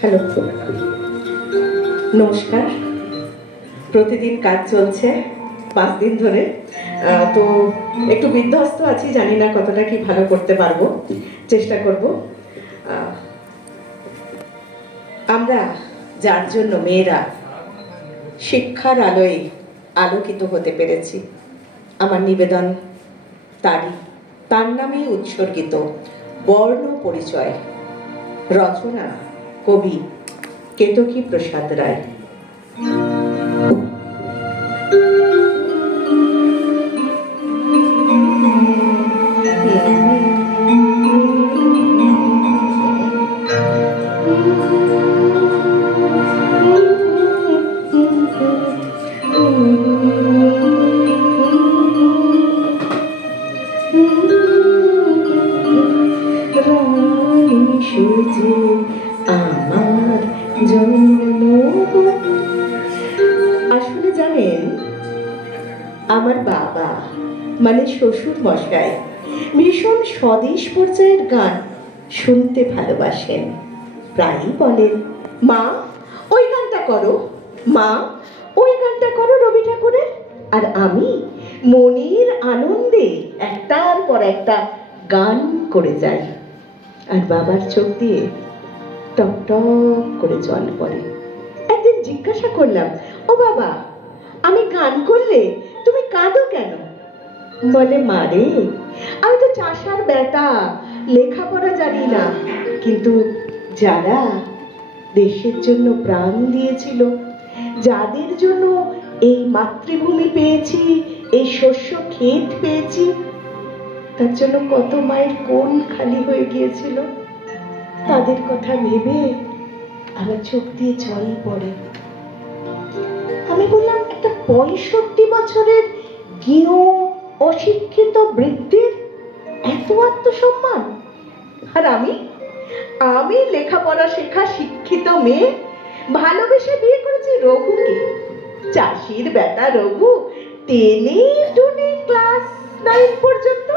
Hello, নমস্কার। প্রতিদিন কাজ চলছে 5 দিন ধরে, তো একটু বিধ্বস্ত আছি, জানি না কতটা কি ভালো করতে পারবো, চেষ্টা করব। আমরা যার জন্য মেয়েরা শিক্ষার আলোয় আলোকিত হতে পেরেছি, আমার নিবেদন তার নামেই উৎসর্গিত বর্ণ পরিচয়। রচনা কবি কেতকী প্রসাদ রায়। আসলে জানেন, আমার বাবা মানে শ্বশুর মশাই ভীষণ স্বদেশ পর্যায়ের গান শুনতে ভালোবাসেন। প্রায়ই বলেন, মা ওই গানটা করো, মা ওই গানটা করো রবি ঠাকুরের। আর আমি মনের আনন্দে একটার পর একটা গান করে যাই, আর বাবার চোখ দিয়ে টক টক করে জল পড়ে। একদিন জিজ্ঞাসা করলাম, ও বাবা, আমি গান করলে তুমি কাঁদো কেন? বলে, মারে আমি তো চাষার বেটা, লেখাপড়া জানি না, কিন্তু যারা দেশের জন্য প্রাণ দিয়েছিল, যাদের জন্য এই মাতৃভূমি পেয়েছি, এই শস্য ক্ষেত পেয়েছি, তার জন্য কত মায়ের কোল খালি হয়ে গিয়েছিল, তাদের কথা ভেবে আমার চোখ দিয়ে জল পড়ে। আমি বললাম, একটা 65 বছরের গৃহ অশিক্ষিত বৃদ্ধের এত আত্মসম্মান, আর আমি লেখাপড়া শেখা শিক্ষিত মেয়ে ভালোবেসে বিয়ে করেছি রঘুকে, চাষির বেটা রঘু, টেনে টুনে ক্লাস 9 পর্যন্ত।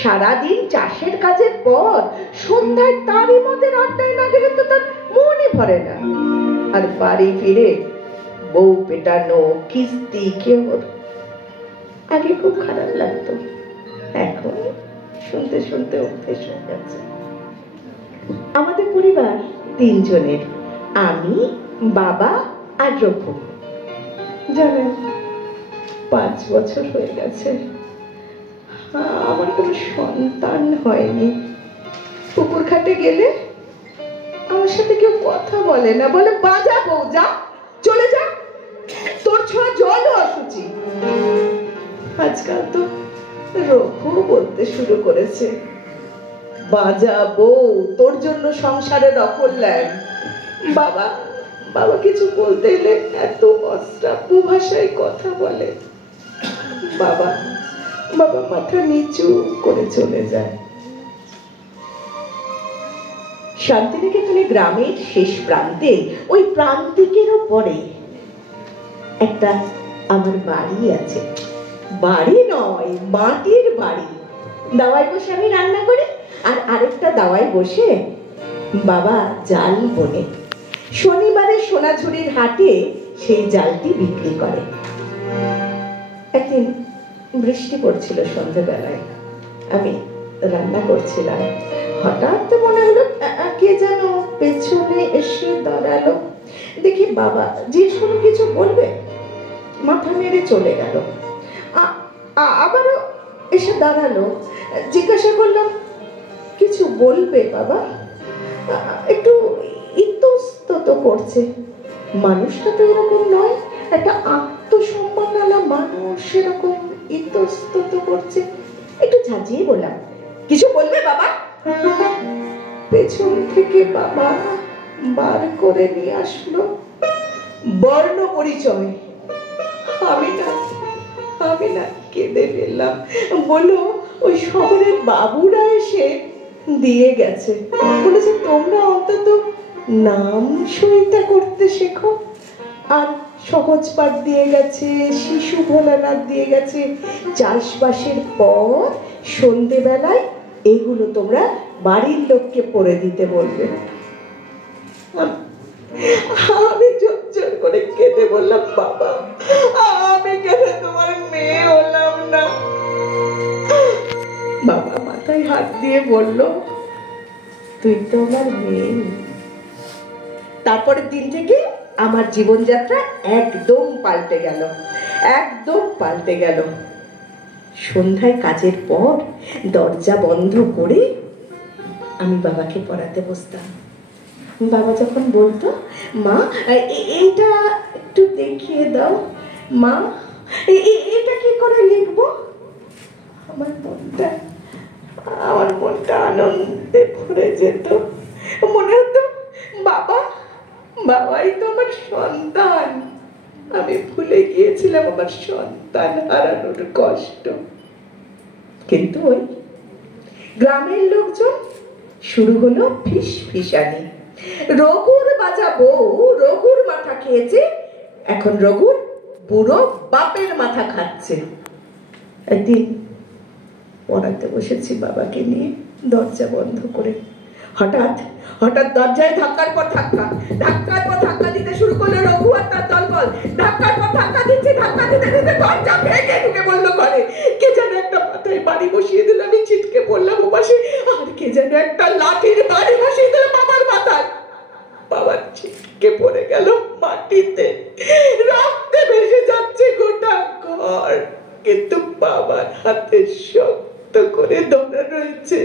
সারাদিন চাষের কাজের পর সন্ধ্যায় তারই মধ্যে আড্ডায় না গেলে তো তার মনে ভরে না। আর বাড়ি ফিরে বউ পেটানো, কিস্তি কেওর। আগে খুব খারাপ লাগতো, এখন শুনতে শুনতে অভ্যেস হয়ে গেছে। আমাদের পরিবার 3 জনের, আমি, বাবা আর রঘু। জানেন, 5 বছর হয়ে গেছে আমার কোনো সন্তান হয়নি। পুকুর ঘাটে গেলে আমার সাথে কেউ কথা বলে না, বলে, বাজা বউ, যা, চলে যা, তোর ছোঁয়া জলও অসুচি। আজকাল তো রঘু বলতে শুরু করেছে, বাজা বউ, তোর জন্য সংসারের অকল্যাণ। বাবা কিছু বলতে এলে এত অশ্রাব্য ভাষায় কথা বলে। বাবা মাথা নিচু করে চলে যায়। শান্তিনিকেতনে গ্রামের শেষ প্রান্তে, ওই প্রান্তিকেরও পরে একটা আমার বাড়ি আছে। বাড়ি নয়, মাটির বাড়ি। দাওয়ায় বসে আমি রান্না করি, আর আরেকটা দাওয়ায় বসে বাবা জাল বোনে। শনিবারে সোনাঝুরির হাটে সেই জালটি বিক্রি করে। একদিন বৃষ্টি পড়ছিল সন্ধ্যেবেলায়, আমি রান্না করছিলাম, হঠাৎ মনে হলো কে যেন পেছনে এসে দাঁড়ালো। দেখি বাবা জিজ্ঞেস করলো, কিছু বলবে? মাথা নেড়ে চলে গেল। আবারও এসে দাঁড়ালো, জিজ্ঞাসা করলাম, কিছু বলবে বাবা? একটু ইতস্তত করছে। মানুষটা তো এরকম নয়, একটা আত্মসম্মানওয়ালা মানুষ এরকম ইতস্তত করছে। একটু ঝাঁঝিয়ে বললাম, কিছু বলবে বাবা? পেছন থেকে বাবা বার করে নিয়ে আসলো বর্ণ পরিচয়। আমি না কেঁদে ফেললাম। বললো, ওই শহরের বাবুরা এসে দিয়ে গেছে, বলেছে তোমরা অন্তত নাম সইটা করতে শেখো। আর সহজ পাঠ দিয়ে গেছে, শিশু ভোলানাথ দিয়ে গেছে। চাষবাসের পর সন্ধেবেলায় এগুলো তোমরা বাড়ির লোককে পড়ে দিতে বলবে। আমি জোর জোর করে কেঁদে বললাম, বাবা আমি কেন তোমার মেয়ে হলাম না? বাবা মাথায় হাত দিয়ে বলল, তুই তো আমার মেয়ে। তারপরের দিন থেকে আমার জীবনযাত্রা একদম পাল্টে গেল, একদম পাল্টে গেল। সন্ধ্যায় কাজের পর দরজা বন্ধ করে আমি বাবাকে পড়াতে বসতাম। বাবা যখন বলতো, মা এইটা একটু দেখিয়ে দাও, মা এটা কি করে লিখবো, আমার মনটা আনন্দে ভরে যেত। মনে হতো বাবাই তো আমার সন্তান। আমি ভুলে গিয়েছিলাম আমার সন্তান হারানোর কষ্ট। কিন্তু ওই গ্রামের লোকজন শুরু হলো ফিসফিসানি। রঘুর বাজা বউ রঘুর মাথা খেয়েছে, এখন রঘুর বুড়ো বাপের মাথা খাচ্ছে। একদিন পড়াতে বসেছি বাবাকে নিয়ে, দরজা বন্ধ করে। হঠাৎ দরজায় ধাক্কার পর ধাক্কা দিতে শুরু করলো রঘু আর তার দলবল। ধাক্কার পর ধাক্কা দিতে দরজা ভেঙে ঢুকে বললো ঘরে। কে যেন একটা মাথায় বাড়ি বসিয়ে দিল, আমি ছিটকে পড়লাম ওপাশে। আর কে যেন একটা লাঠির বাড়ি বসিয়ে দিল বাবার মাথায়। বাবা ছিটকে পড়ে গেল মাটিতে, রক্তে ভেসে যাচ্ছে গোটা ঘর। কিন্তু বাবার হাতে শক্ত করে ধরে রয়েছে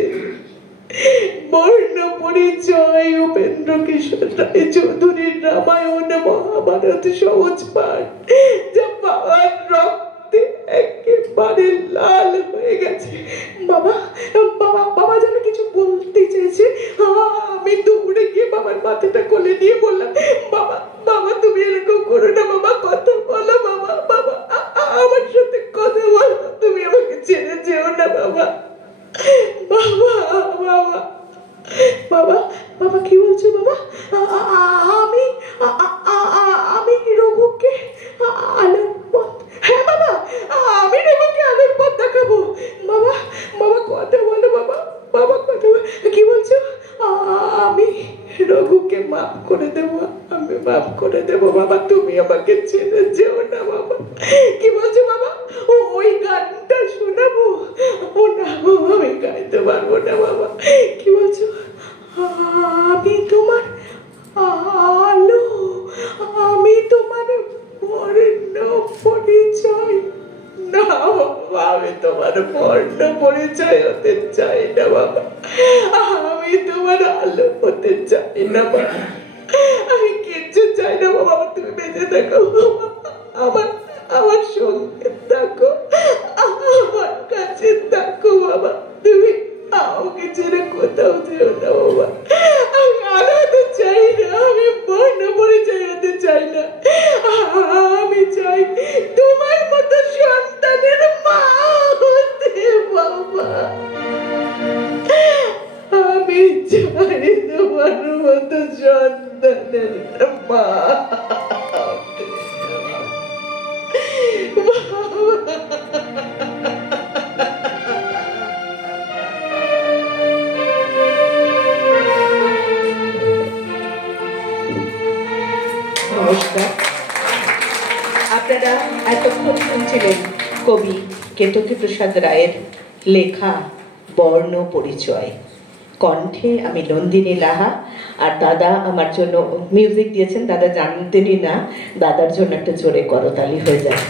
বর্ণ পরিচয় উপেন্দ্র কিশোর রায় চৌধুরীর রামায়ণ মহাভারত সহজ পাঠ, যা বাবার রক্তে একেবারে লাল হয়ে গেছে। বাবা যেন কিছু বলতে চেয়েছে। আমি দৌড়ে গিয়ে বাবার মাথাটা কোলে নিয়ে বললাম, বাবা তুমি এরকম করো না, বাবা কথা বলো, বাবা আমার সাথে কথা বলো, তুমি আমাকে ছেড়ে যেও না বাবা। বাবা কি বলছো বাবা? আমি রঘুকে আলোর পথ, হ্যাঁ বাবা আমি রঘুকে আলোর পথ দেখাবো। বাবা কথা বলো, বাবা কথা বলো। কি বলছো? আমি রঘুকে মাফ করে দেবো, আমি মাফ করে দেবো বাবা, তুমি আমাকে ছেড়ে যেও না বাবা। কি বলছো বাবা? ওই গানটা শোনাবো? ও না বাবা, আমি গাইতে পারবো না বাবা। কি বলছো? আমি তোমার আলো, আমি তোমার বর্ণ পরিচয়। না বাবা, আমি তোমার বর্ণ পরিচয় হতে চাই না বাবা, আমি তোমার আলো হতে চাই না বাবা, আমি কিচ্ছু চাই না বাবা। তুমি বেঁচে থাকো, আমার সঙ্গে থাকো, আমার কাছে থাকো বাবা, তুমি আমাকে ছেড়ে কোথাও যেও না বাবা। আমি আলো হতে চাই না, আমি বর্ণ পরিচয় হতে চাই না, আমি চাই তোমার মতো সন্তানের মা হতে বাবা, আমি চাই তোমার মতো সন্তানের মা। নমস্কার, আপনারা এতক্ষণ শুনছিলেন কবি কেতকী প্রসাদ রায়ের লেখা বর্ণ পরিচয়। কণ্ঠে আমি নন্দিনী লাহা, আর দাদা আমার জন্য মিউজিক দিয়েছেন। দাদা জানতেনই না, দাদার জন্য একটা জোরে করতালি হয়ে যায়।